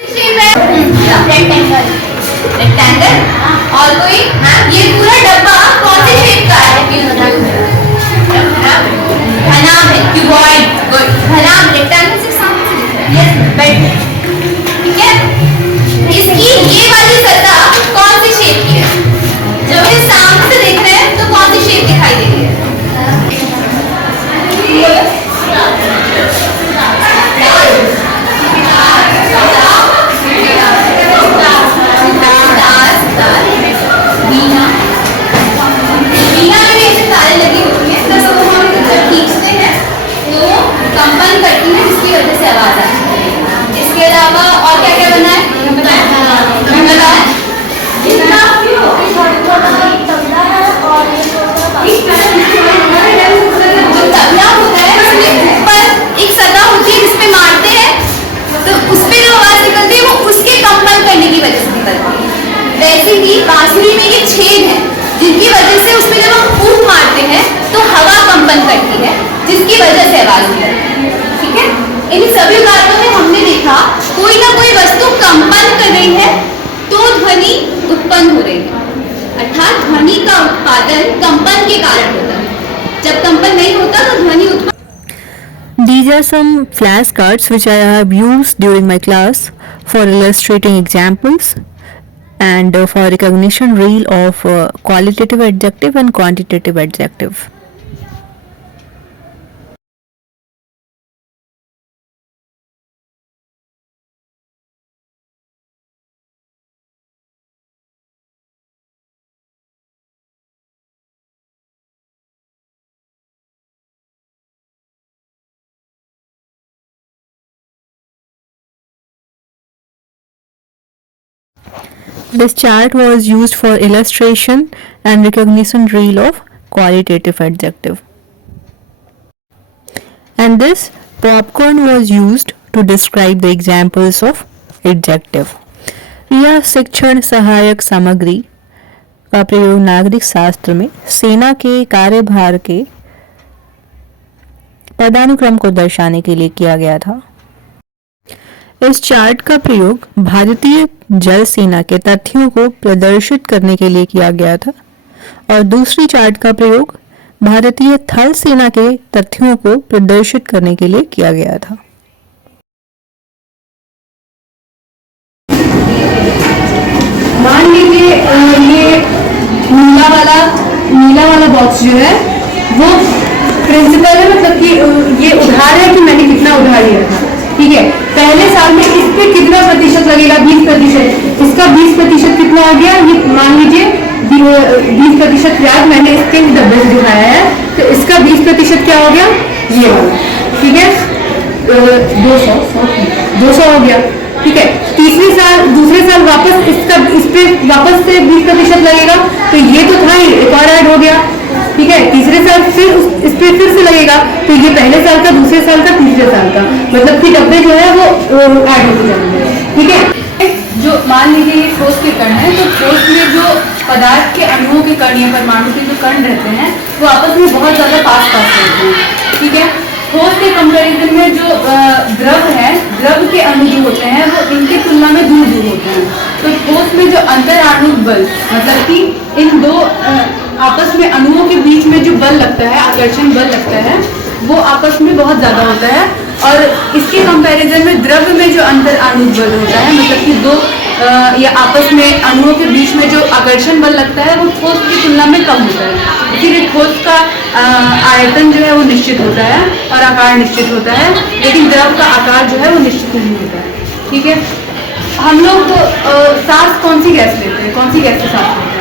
Rectangle और कोई ये पूरा डब्बा कौन सी शेप का है? घनाभ है, क्यूबॉइड। गुड, घनाभ रेक्टेंगल से सामने से दिख रहा है। Yes, bed. ठीक है, इसकी ये वाली सतह कौन सी शेप की है? जब ये सामने से देख रहे हैं तो कौन सी शेप दिखाई दे रही है? कंपन करती है जिसकी वजह से आवाज आती है। इसके अलावा और क्या क्या बना है? तबला होता है पर एक सतह होती है जिसपे मारते हैं तो उसपे जो आवाज निकलती है वो उसके कंपन करने की वजह से निकलती है। वैसे ही बांसुरी में ये छेद है जिनकी वजह से उसमें जब हम फूंक मारते हैं तो हवा कंपन करती है जिसकी वजह से आवाज निकलती है। ठीक है, इन सभी उदाहरणों में हमने देखा कोई ना कोई वस्तु कंपन कर रही है तो ध्वनि उत्पन्न हो रही है। अर्थात ध्वनि का उत्पादन कंपन के कारण होता है। जब कंपन नहीं होता तो ध्वनि उत्पन्न। These are some flashcards which I have used during my class for illustrating examples and for recognition reel of qualitative adjective and quantitative adjective. This chart was used for illustration and recognition reel of qualitative adjective. And this popcorn was used to describe the examples of adjective. यह शिक्षण सहायक सामग्री का प्रयोग नागरिक शास्त्र में सेना के कार्यभार के पदानुक्रम को दर्शाने के लिए किया गया था। इस चार्ट का प्रयोग भारतीय जल सेना के तथ्यों को प्रदर्शित करने के लिए किया गया था और दूसरी चार्ट का प्रयोग भारतीय थल सेना के तथ्यों को प्रदर्शित करने के लिए किया गया था। मान लीजिए ये नीला वाला बॉक्स जो है वो प्रिंसिपल है, मतलब कि ये उधार है कि मैंने कितना उधार लिया था। ठीक है, पहले साल में इस पे कितना प्रतिशत लगेगा? 20%। इसका 20% कितना आ गया? ये मान लीजिए 20% ब्याज मैंने इसके डब्बे से दिखाया है तो इसका 20% क्या हो गया? ये वाला। ठीक है, 200 हो गया। ठीक है, दूसरे साल वापस इस पे वापस से 20% लगेगा तो ये तो था ही, एक और ऐड हो गया। ठीक है, तीसरे साल फिर इस पे फिर से लगेगा तो ये पहले साल का, दूसरे साल का, तीसरे साल का, मतलब कि डब्बे जो है वो ऐड होते जाएंगे। ठीक है, जो मान लीजिए ये ठोस के कण है तो ठोस में जो पदार्थ के अणुओं के कण या परमाणु के जो कण रहते हैं वो आपस में बहुत ज्यादा पास रहते हैं। ठीक है, ठोस के कंपैरिजन में जो द्रव है, द्रव के अणु जो होते हैं वो इनकी तुलना में दूर दूर होते हैं। तो ठोस में जो अंतर आणविक बल, मतलब कि इन दो आपस में अणुओं के बीच में जो बल लगता है, आकर्षण बल लगता है, वो आपस में बहुत ज्यादा होता है। और इसके कंपैरिजन में द्रव में जो अंतर आणविक बल होता है, मतलब कि दो या आपस में अणुओं के बीच में जो आकर्षण बल लगता है वो ठोस की तुलना में कम होता है। इसीलिए ठोस का आयतन जो है वो निश्चित होता है और आकार निश्चित होता है, लेकिन द्रव का आकार जो है वो निश्चित नहीं होता है। ठीक है, हम लोग सांस कौन सी गैस लेते हैं? कौन सी गैस से सांस लेते हैं?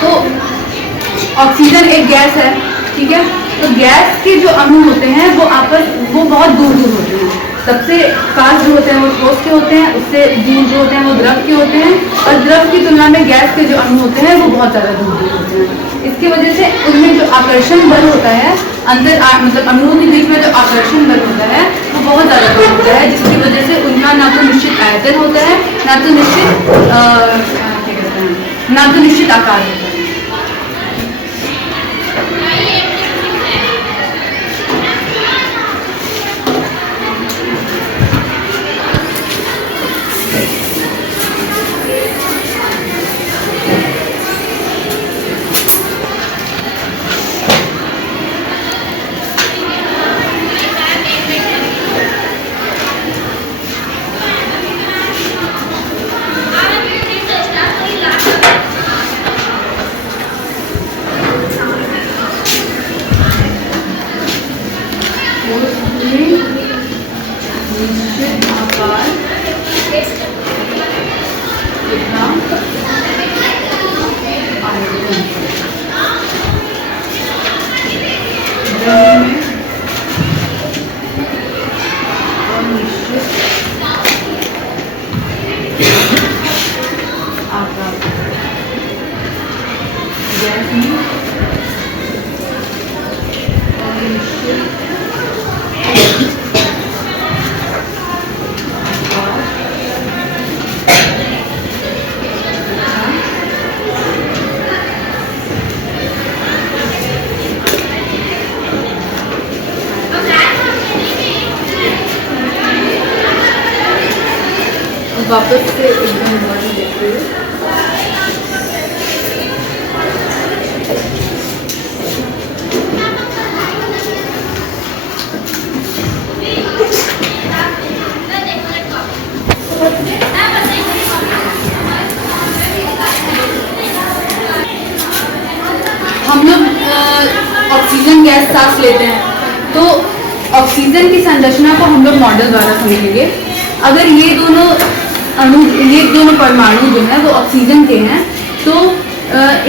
तो ऑक्सीजन एक गैस है। ठीक है, तो गैस के जो अणु होते हैं वो बहुत दूर दूर होते हैं। सबसे पास जो होते हैं वो ठोस के होते हैं, उससे दूर जो होते हैं वो द्रव के होते हैं, और द्रव की तुलना में गैस के जो अणु होते हैं वो बहुत ज़्यादा दूर दूर होते हैं। इसकी वजह से उनमें जो आकर्षण बल होता है, मतलब अणुओं के बीच में जो आकर्षण बल होता है वो बहुत ज़्यादा कम होता है, जिसकी वजह से उनका ना तो निश्चित आयतन होता है, ना तो निश्चित आकार होता है। वापस से एकदम बॉडी देखते हुए हम लोग ऑक्सीजन गैस सांस लेते हैं, तो ऑक्सीजन की संरचना को हम लोग मॉडल द्वारा समझेंगे। अगर ये दोनों परमाणु जो है वो ऑक्सीजन के हैं, तो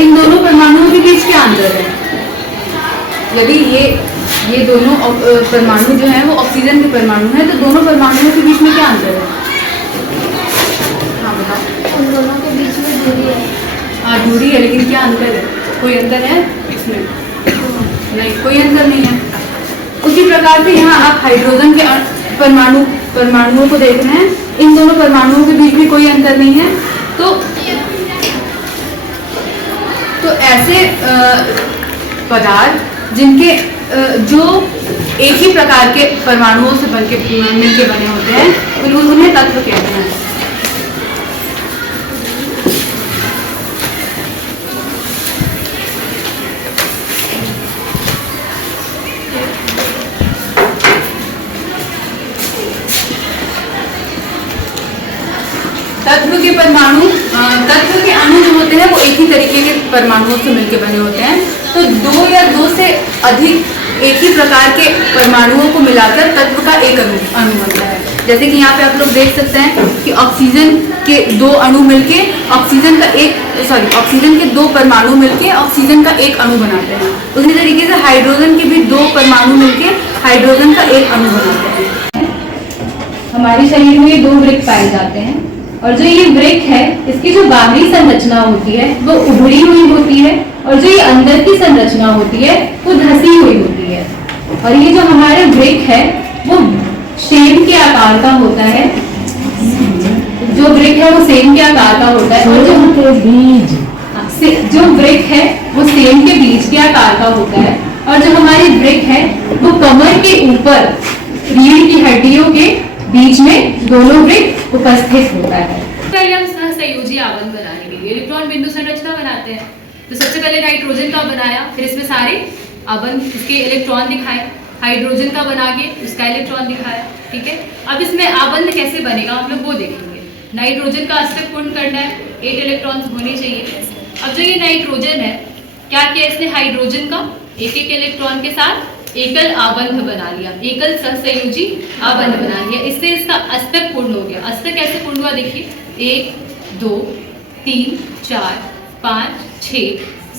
इन दोनों परमाणुओं के बीच क्या अंतर है? यदि ये दोनों परमाणु जो हैं वो ऑक्सीजन के परमाणु हैं, तो दोनों परमाणुओं के बीच में क्या अंतर है? हाँ बताओ। उन दोनों के बीच में दूरी है। हाँ दूरी है, लेकिन क्या अंतर है? कोई अंतर है इसमें? नहीं, कोई अंतर नहीं है। उसी प्रकार से यहाँ आप हाइड्रोजन के परमाणुओं को देख रहे हैं, इन दोनों परमाणुओं के बीच में कोई अंतर नहीं है। तो ऐसे पदार्थ जिनके जो एक ही प्रकार के परमाणुओं से मिलके बने होते हैं, उन्हें तत्व कहते हैं। तत्व के अणु जो होते हैं वो एक ही तरीके के परमाणुओं से मिलकर बने होते हैं। तो दो या दो से अधिक एक ही प्रकार के परमाणुओं को मिलाकर तत्व का एक अणु बनता है। जैसे कि यहाँ पे आप लोग देख सकते हैं कि ऑक्सीजन के दो अणु मिलके ऑक्सीजन के दो परमाणु मिलके ऑक्सीजन का एक अणु बनाते हैं। उसी तरीके से हाइड्रोजन के भी दो परमाणु मिलके हाइड्रोजन का एक अणु बनाते हैं। हमारे शरीर में ये दो वृक्क पाए जाते हैं, और जो ये वृक्क है इसकी जो बाहरी संरचना होती है वो उभरी हुई होती है, और जो ये अंदर की संरचना होती है वो धसी हुई होती है। और ये जो हमारे वृक्क है वो सेम के आकार का होता है। जो वृक्क है वो सेम के आकार का होता है, और जो वृक्क है वो सेम के बीज के आकार का होता है। और जो हमारी वृक्क है वो कमर के ऊपर रीढ़ की हड्डियों के बीच में दोनों वृक्क उपस्थित होता है। पहले हम सहसंयोजी आबंध बनाने के लिए इलेक्ट्रॉन बिंदु संरचना बनाते हैं। तो सबसे पहले नाइट्रोजन का बनाया, फिर इसमें सारे आबंध इसके इलेक्ट्रॉन दिखाए। हाइड्रोजन का बना के उसका इलेक्ट्रॉन दिखाया। ठीक है, अब इसमें आबंध कैसे बनेगा हम लोग वो देखेंगे। नाइट्रोजन का अष्टक पूर्ण करना है, 8 इलेक्ट्रॉन होने चाहिए। अब जो ये नाइट्रोजन है, क्या किया इसने हाइड्रोजन का एक इलेक्ट्रॉन के साथ एकल आबंध बना लिया, एकल सहसंयोजी आबंध बना लिया। इससे इसका अष्टक पूर्ण हो गया। अष्टक कैसे पूर्ण हुआ देखिए, 1 2 3 4 5 6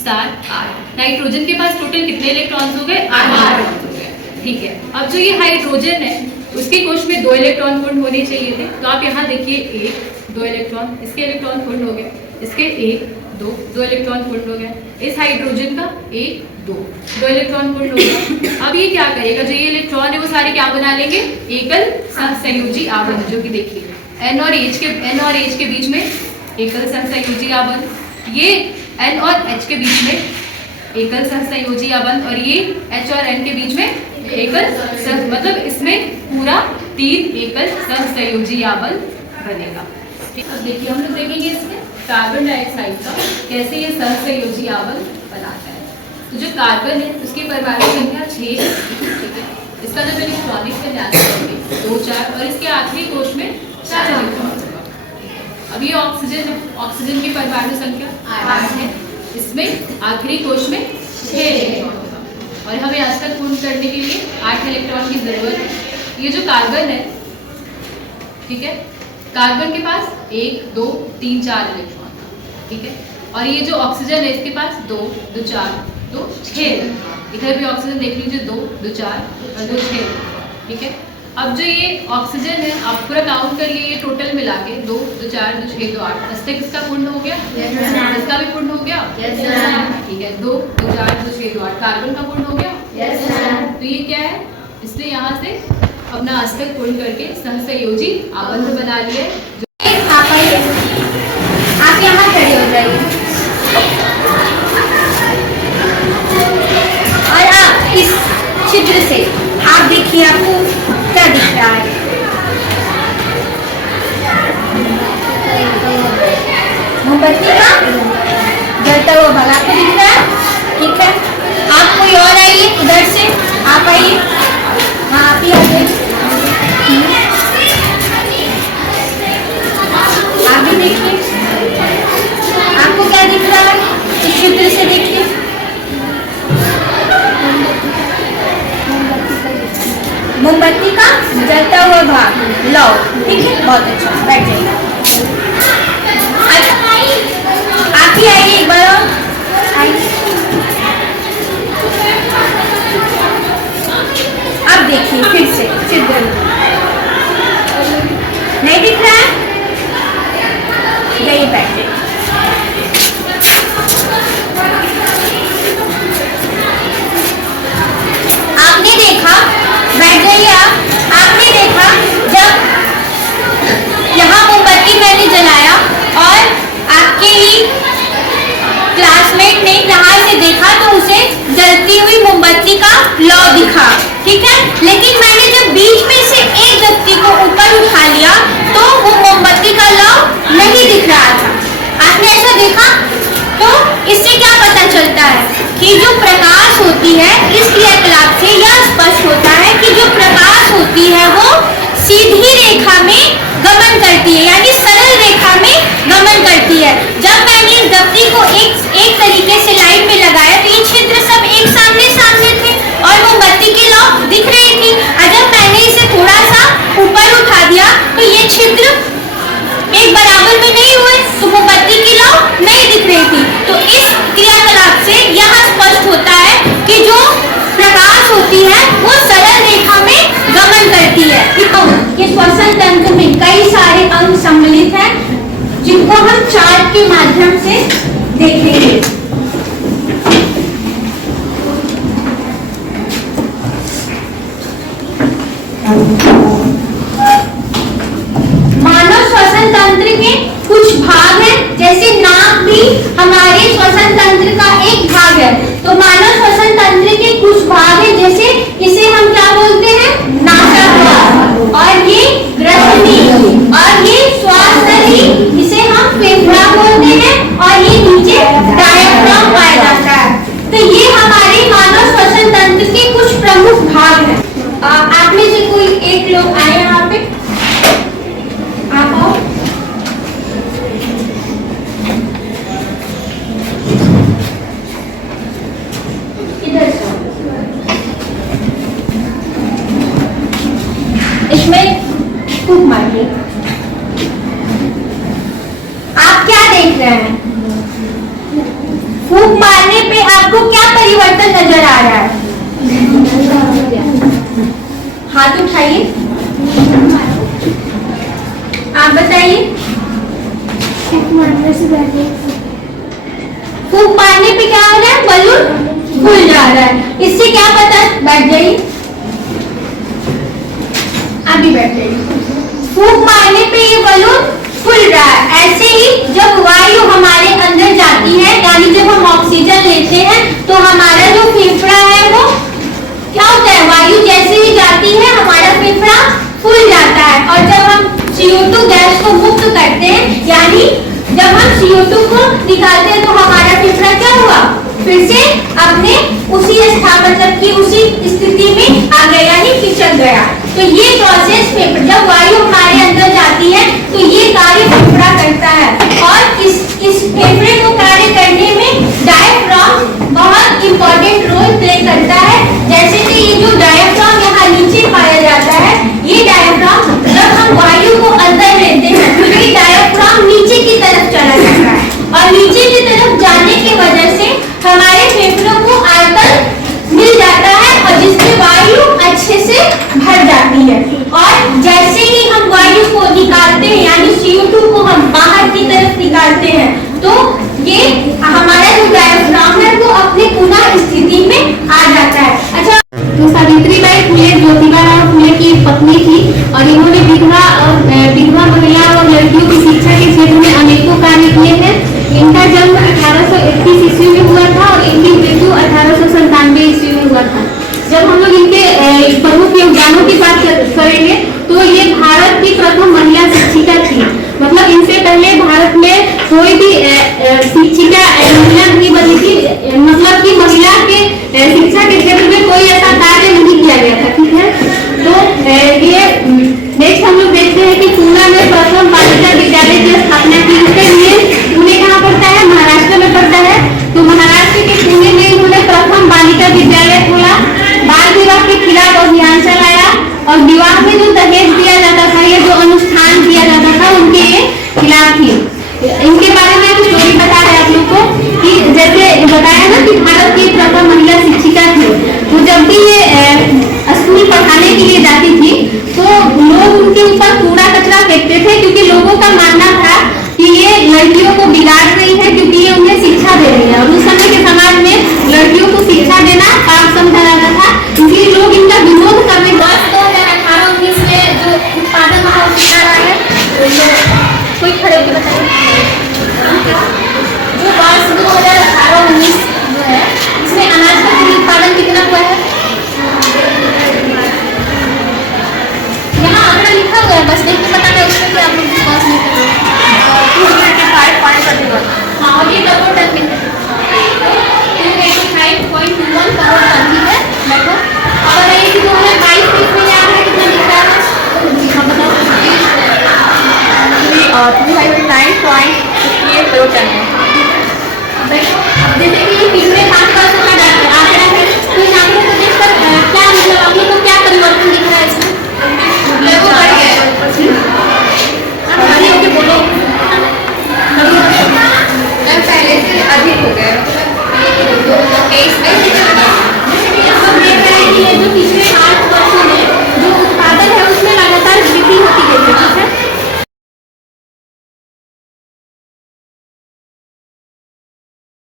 7 8। नाइट्रोजन के पास टोटल कितने इलेक्ट्रॉन्स हो गए? 8 इलेक्ट्रॉन्स हो गए। ठीक है, अब जो ये हाइड्रोजन है उसके कोश में 2 इलेक्ट्रॉन पूर्ण होने चाहिए थे। तो आप यहाँ देखिए 1 2 इलेक्ट्रॉन, इसके इलेक्ट्रॉन पूर्ण हो गए, इसके 1 2 इलेक्ट्रॉन पूर्ण हो गए। इस हाइड्रोजन का 1 2 इलेक्ट्रॉन पूर्ण हो गया। अब ये क्या करेगा, जो ये इलेक्ट्रॉन है वो सारे क्या बना लेंगे? एकल सहसंयोजी आबंध, जो कि देखिए N और H के बीच में एकल सहसंयोजी आबंध, ये N और H के बीच में एकल सहसंयोजी आबंध, और ये H और N के बीच में एकल मतलब इसमें पूरा 3 एकल सहसंयोजी आबंध बनेगा। अब देखिए हम लोग देखेंगे इसमें कार्बन डाइऑक्साइड का कैसे ये सहसंयोजी आबंध बनाता है। तो जो कार्बन है उसकी परमाणु संख्या 6 है। ठीक है, इसका जब इलेक्ट्रॉनिक विन्यास करेंगे 2 4, और इसके आखिरी कोश में 4 इलेक्ट्रॉन होगा। अब ये ऑक्सीजन है, ऑक्सीजन की परमाणु संख्या 8 है, इसमें आखिरी कोश में 6 इलेक्ट्रॉन होगा। और हमें अष्टक पूर्ण करने के लिए 8 इलेक्ट्रॉन की जरूरत है। ये जो कार्बन है, ठीक है, कार्बन के पास 1 2 3 4 इलेक्ट्रॉन था। ठीक है, और ये जो ऑक्सीजन है इसके पास 2 2 4 2 6। इधर भी ऑक्सीजन देख लीजिए 2 2 4 और 2 6। ठीक है, अब जो ये ऑक्सीजन है आप पूरा काउंट करिए, ये टोटल मिला के 2 2 4 2 6 2 8। अष्टक इसका पूर्ण हो गया, इसका भी पूर्ण हो गया। ठीक है, हैं 2 2 4 2 6 2 8 कार्बन का बॉन्ड हो गया। Yes ma'am. तो ये क्या है, इसने यहाँ से अपना हस्तक पूर्ण करके सहसंयोजी आबंध बना लिया है। आप आइए, आप यहाँ खड़े हो जाइए और आप इस चित्र से आप देखिए आपको क्या दिख रहा है। मोमबत्ती का जलता हुआ भाग आपको दिख रहा है, ठीक है। आप कोई और आइए, उधर से आप आइए, हाँ आप ही आइए, आप भी देखिए आपको क्या दिख रहा है, इस चित्र से देखिए। मोमबत्ती का जलता हुआ भाग लो, ठीक है, बहुत अच्छा, बैठ जाइए। आप ही आइए एक बार और आइए। अब देखिए फिर से चित्र नहीं दिख रहा है, यही बैठे। आपने देखा, बैठ जाइए आप। आपने देखा जब यहाँ मोमबत्ती मैंने जलाया और आपके ही क्लासमेट ने यहाँ से देखा तो उसे जलती हुई मोमबत्ती का लौ दिखा, ठीक है। लेकिन मैंने जब बीच में से एक व्यक्ति को ऊपर उठा लिया तो वो मोमबत्ती का लौ नहीं दिख रहा था। आपने ऐसा देखा? तो इससे क्या पता चलता है कि जो प्रकाश होती है, इस क्रियाकलाप से यह स्पष्ट होता है कि जो प्रकाश होती है वो सीधी रेखा में गमन करती है, यानी सरल रेखा में गमन करती है। जब मैंने इस दफ्ती को एक तरीके से लाइन में लगाया तो ये छिद्र सब एक सामने सामने थे और मोमबत्ती की लौ दिख रही थी। और जब मैंने इसे थोड़ा सा ऊपर उठा दिया तो ये छिद्र एक बराबर में नहीं हुए, तो मोमबत्ती की लौ नहीं दिख रही थी। तो इस क्रियाकलाप से यह स्पष्ट होता है कि जो प्रकाश होती है वो सरल रेखा में गमन करती है। ये श्वसन तंत्र में कई सारे अंग सम्मिलित हैं जिनको हम चार्ट के माध्यम से देखेंगे। मानव श्वसन तंत्र के कुछ भाग हैं, जैसे नाक भी हमारे श्वसन तंत्र का एक भाग है। तो मानव श्वसन तंत्र के कुछ भाग हैं, जैसे इसे हम क्या बोलते हैं, नासाद्वार, और ये ग्रसनी, और ये श्वास नली, इसे हम फेफड़ा बोलते हैं, और ये नीचे डायफ्राम पाया जाता है। तो ये हमारे मानव श्वसन तंत्र के कुछ प्रमुख भाग हैं। आप में से कोई एक लोग आए यहाँ पे, आप आओ। इधर से इसमें फूंक मारिए। आप क्या देख रहे हैं? फूंक मारने पे आपको क्या परिवर्तन नजर आ रहा है? हाथ उठाइए, आप बताइए। फूंक मारने पे क्या हो रहा है? बलून फूल जा रहा है। इससे क्या पता, बैठ जाइए, आप भी बैठ जाइए। फूंक मारने पे ये बलून फूल रहा है। ऐसे ही जब वायु हमारे अंदर जाती है, यानी जब हम ऑक्सीजन लेते हैं तो हमारा जो फेफड़ा है वो क्या होता है, वायु जैसे ही जाती है हमारा फेफड़ा फूल जाता है। और जब हम CO2 गैस को मुक्त करते हैं, यानी जब हम CO2 को निकालते हैं तो हमारा फेफड़ा क्या हुआ, फिर से अपने उसी स्थान, मतलब कि उसी स्थिति में आ गया, यानी पिछड़ गया। तो ये प्रोसेस फेफड़ा, जब वायु हमारे अंदर जाती है तो ये कार्य फेफड़ा करता है। और इस फेफड़े को कार्य करने में डायफ्राम बहुत इंपॉर्टेंट रोल प्ले करता है। जैसे कि ये जो डायफ्राम यहाँ नीचे पाया जाता है, ये डायफ्राम जब हम वायु को अंदर लेते हैं तो ये डायफ्राम नीचे की तरफ चला जाता है, और नीचे की तरफ जाने की वजह से हमारे फेफड़ों को आयतन मिल जाता है और जिससे वायु अच्छे से भर जाती है। और जैसे ही हम डायफ्राम है वो अपने पुनः स्थिति में आ जाता है। अच्छा, तो सावित्रीबाई फुले ज्योतिबाराव फुले की एक पत्नी थी और इन्होंने विधवा महिला और लड़कियों की शिक्षा के क्षेत्र में अनेकों कार्य किए हैं। इनका जन्म 1831 ईस्वी में हुआ था और इनकी मृत्यु 1897 ईस्वी में हुआ था। जब हम लोग इनके प्रमुख योगदानों की बात करेंगे तो ये भारत की प्रथम महिला शिक्षिका थी। मतलब इनसे पहले भारत में कोई भी शिक्षिका महिला नहीं बनी थी। मतलब कि महिला के शिक्षा के क्षेत्र में कोई ऐसा कार्य नहीं किया गया था। ठीक है, तो ये नेक्स्ट हम लोग देखते हैं कि पूना में प्रथम बालिका विद्यालय की स्थापना की। उसके लिए पुणे कहाँ पड़ता है? महाराष्ट्र में पड़ता है। तो महाराष्ट्र के पुणे में उन्होंने प्रथम बालिका विद्यालय खोला, बाल विवाह के खिलाफ अभियान चलाया और विवाह में जो दहेज दिया जाता था, ये जो अनुष्ठान किया जाता था, उनके ये खिलाफ थी। इनके बारे में एक स्टोरी बता रहे हैं आप लोग को कि जैसे बताया ना कि भारत की प्रथम महिला शिक्षिका थी। तो जब भी ये स्कूल पढ़ाने के लिए जाती थी तो लोग उनके ऊपर कूड़ा कचरा फेंकते थे, क्योंकि लोगों का मानना था कि ये लड़कियों को बिगाड़ रही है, क्योंकि ये उन्हें शिक्षा दे रही है। और उस समय के समाज में लड़कियों को शिक्षा देना पाप समझा जाता था, इसलिए लोग इनका विरोध करने। वर्ष 2018-19 में जो उत्पादन महाविद्यालय रहा है, कोई खड़े होकर बताइए, जो वर्ष 2018-19 जो है इसमें अनाज का कुल उत्पादन कितना हुआ है? यहाँ आंकड़ा लिखा हुआ है, बस देख के बताना है उसमें कि आप लोग विश्वास नहीं कर रहे। हाँ, और ये करोड़ टन में 285.21 करोड़ टन ही है लगभग। और ये कि 2022 में यहाँ पे कितना दिख रहा है? हाँ, बताओ। 259.58 करोड़ टन है।